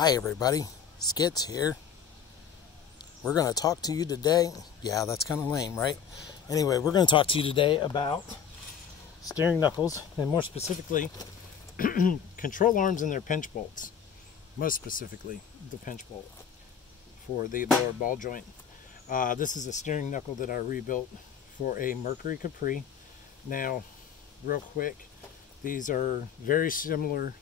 Hi everybody, Scitzz here. We're going to talk to you today. Yeah, that's kind of lame, right? Anyway, we're going to talk to you today about steering knuckles, and more specifically, control arms and their pinch bolts. Most specifically, the pinch bolt for the lower ball joint. This is a steering knuckle that I rebuilt for a Mercury Capri. Now, real quick, these are very similar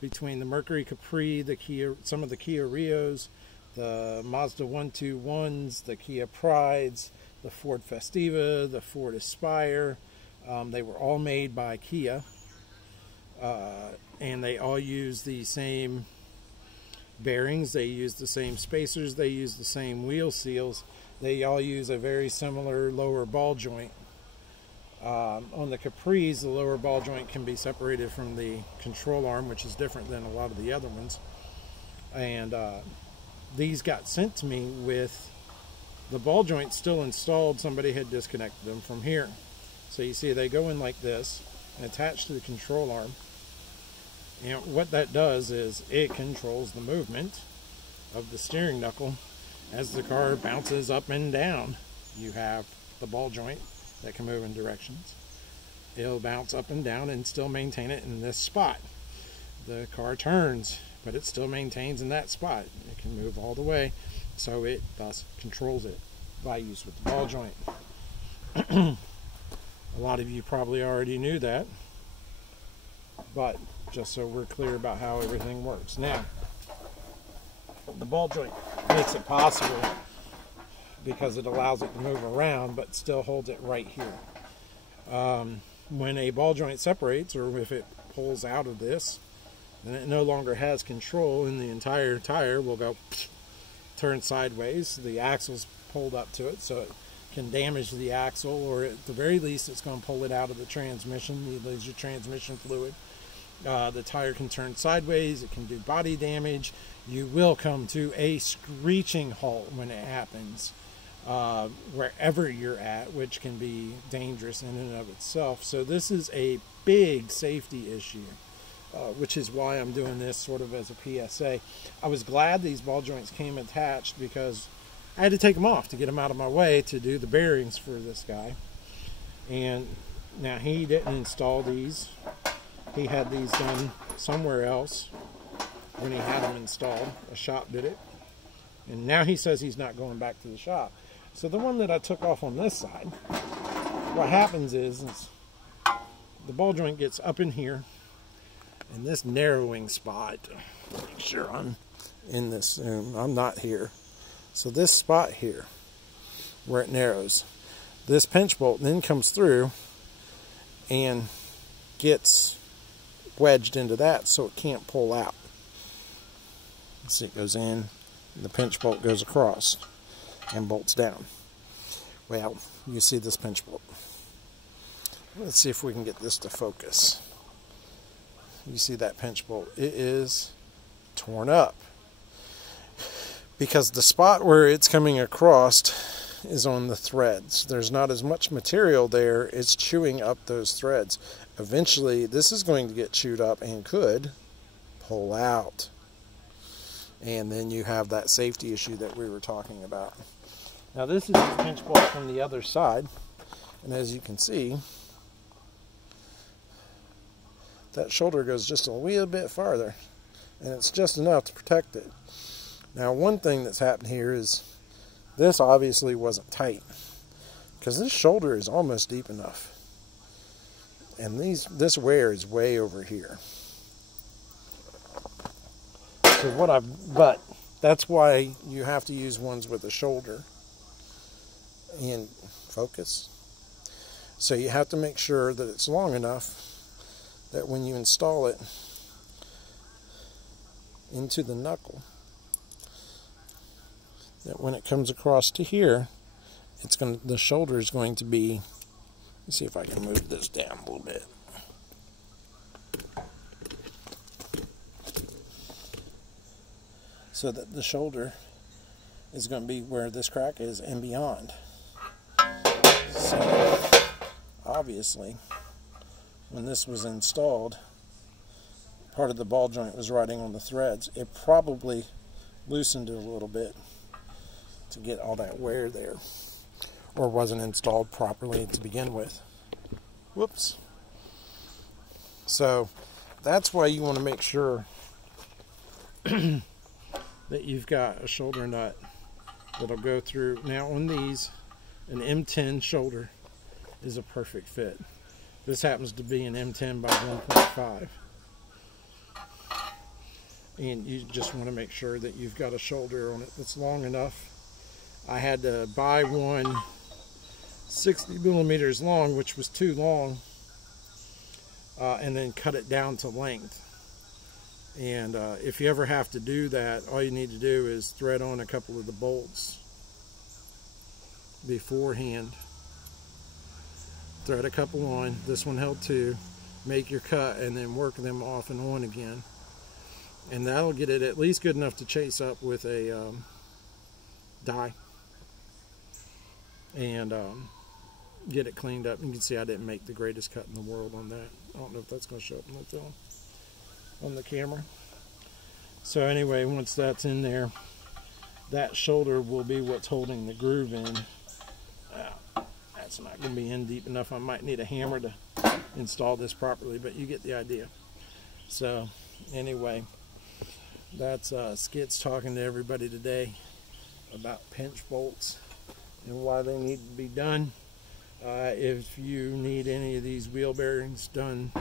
between the Mercury Capri, the Kia, some of the Kia Rios, the Mazda 121s, the Kia Prides, the Ford Festiva, the Ford Aspire. They were all made by Kia, and they all use the same bearings, they use the same spacers, they use the same wheel seals, they all use a very similar lower ball joint. On the Capris, the lower ball joint can be separated from the control arm, which is different than a lot of the other ones. And these got sent to me with the ball joint still installed. Somebody had disconnected them from here. So you see they go in like this and attach to the control arm. And what that does is it controls the movement of the steering knuckle as the car bounces up and down. You have the ball joint that can move in directions. It'll bounce up and down and still maintain it in this spot. The car turns, but it still maintains in that spot. It can move all the way, so it thus controls it by use with the ball joint. A lot of you probably already knew that, but just so we're clear about how everything works. Now, the ball joint makes it possible because it allows it to move around but still holds it right here. When a ball joint separates, or if it pulls out of this, then it no longer has control, and the entire tire will go turn sideways. The axle's pulled up to it, so it can damage the axle, or at the very least it's going to pull it out of the transmission. You lose your transmission fluid. The tire can turn sideways, it can do body damage. You will come to a screeching halt when it happens, wherever you're at, which can be dangerous in and of itself. So this is a big safety issue, which is why I'm doing this sort of as a PSA. I was glad these ball joints came attached because I had to take them off to get them out of my way to do the bearings for this guy. And now he didn't install these. He had these done somewhere else when he had them installed. A shop did it. And now he says he's not going back to the shop. So the one that I took off on this side, what happens is the ball joint gets up in here, in this narrowing spot. Make sure I'm in this zoom. I'm not here. So this spot here, where it narrows, this pinch bolt then comes through and gets wedged into that so it can't pull out. See, it goes in, the pinch bolt goes across and bolts down. Well, you see this pinch bolt. Let's see if we can get this to focus. You see that pinch bolt. It is torn up because the spot where it's coming across is on the threads. There's not as much material there. It's chewing up those threads. Eventually, this is going to get chewed up and could pull out. And then you have that safety issue that we were talking about. Now this is the pinch bolt from the other side, and as you can see, that shoulder goes just a wee bit farther, and it's just enough to protect it. Now one thing that's happened here is this obviously wasn't tight, because this shoulder is almost deep enough, and this wear is way over here. So but that's why you have to use ones with a shoulder and focus. So you have to make sure that it's long enough that when you install it into the knuckle, that when it comes across to here, the shoulder is going to be, let's see if I can move this down a little bit. So that the shoulder is going to be where this crack is and beyond. So obviously, when this was installed, part of the ball joint was riding on the threads. It probably loosened it a little bit to get all that wear there, or wasn't installed properly to begin with. Whoops. So that's why you want to make sure that you've got a shoulder nut that'll go through. Now on these, an M10 shoulder is a perfect fit. This happens to be an M10 by 1.5. And you just want to make sure that you've got a shoulder on it that's long enough. I had to buy one 60 millimeters long, which was too long, and then cut it down to length. And if you ever have to do that, all you need to do is thread on a couple of the bolts beforehand. Thread a couple on. This one held 2. Make your cut and then work them off and on again. And that'll get it at least good enough to chase up with a die. And get it cleaned up. You can see I didn't make the greatest cut in the world on that. I don't know if that's going to show up in the film on the camera. So anyway, once that's in there, that shoulder will be what's holding the groove in. That's not going to be in deep enough. I might need a hammer to install this properly, but you get the idea. So anyway, that's Scitzz talking to everybody today about pinch bolts and why they need to be done. If you need any of these wheel bearings done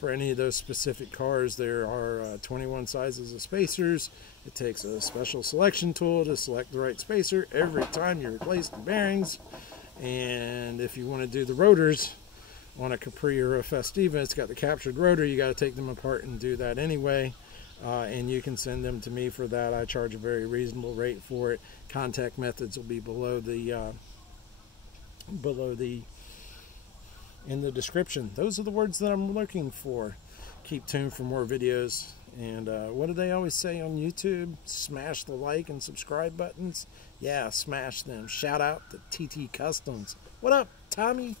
for any of those specific cars, there are 21 sizes of spacers. It takes a special selection tool to select the right spacer every time you replace the bearings. And if you want to do the rotors on a Capri or a Festiva, it's got the captured rotor. You got to take them apart and do that anyway. And you can send them to me for that. I charge a very reasonable rate for it. Contact methods will be below the in the description. Those are the words that I'm looking for. Keep tuned for more videos. And what do they always say on YouTube? Smash the like and subscribe buttons. Yeah, smash them. Shout out to TT Customs. What up, Tommy?